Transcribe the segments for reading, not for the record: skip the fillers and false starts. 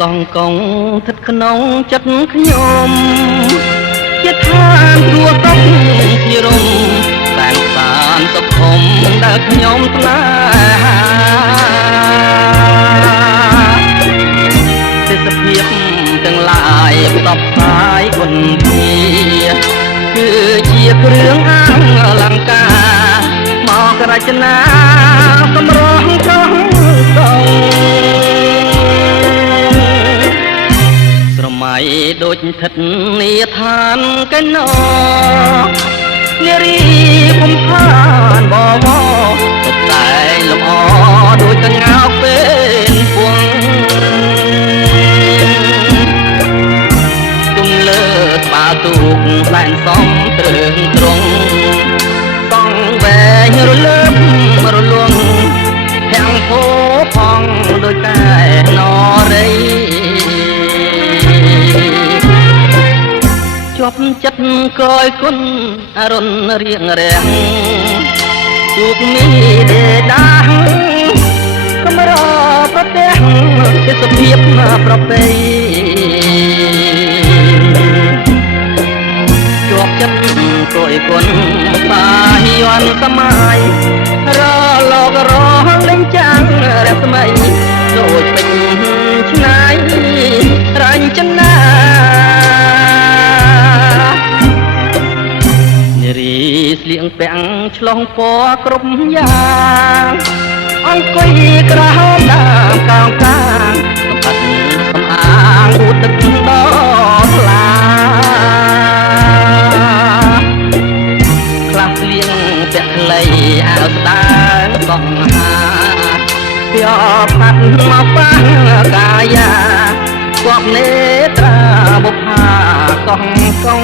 កងកងស្ថិតក្នុងចិត្តខ្ញុំជាឋានទួទុកជារំតែនសានសុខុមដែលខ្ញុំស្នេហាទេសភាពទាំងឡាយផ្សព្វផ្សាយគុណធាគឺជាគ្រឿងអលង្ការមករចនាកម្រងកងកងស្រមៃដូចស្ថិតនាឋានកណោនារីភូមិឋានបវរទុកតែលំអដូចកងោកពេលពួងទុំលើស្បាទូកសែនសំត្រឹងត្រង់តង់វែងរលើបរលួងទាំងពោផងដូចតែនរីជាប់ចិត្តកយគុណអរុនរៀងរាំងទូកមីដេដាស់កំរប្រទេសទេសភាពប្រពៃជាប់ចិត្តកយគុណសាយ័នសម័យរលករលេងចាំងរស្មីដូចពេញឆ្នៃរញ្ចនានារីស្លៀងពាក់ឆ្លងពណ៌គ្រប់យ៉ាងអង្គុយក្រហមដើមកោងកាងសម្បត្តិសំអាងឧទឹកដល់ថ្លាខ្លះស្លៀងពាក់ខ្លីអាវស្ដើងកងហាពីអផាត់មកបាំងកាយាគប់នេត្រាបុប្ផាកងកង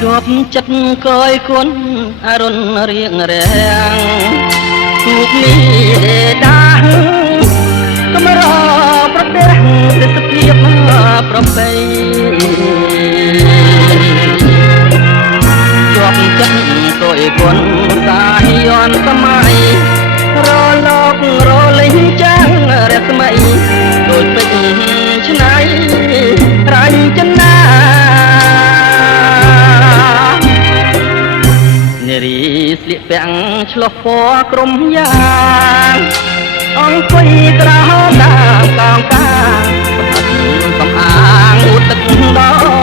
ជាប់ចិត្តកយគុណអរុនរៀងរាំងទូកនេះដេដាស់កំរប្រទេសទេសភាពប្រពៃជាប់ចិត្តកយគុណសាយ័នសម័យរលករលេងចាំងរស្មីដូចពេជ្រឆ្នៃរញ្ចនានារីស្លៀកពាក់ឆ្លុះពណ៌ក្រុមយ៉ាងអង្គុយក្រហមដើមកោងកាងសម្អាងឧទឹកដល់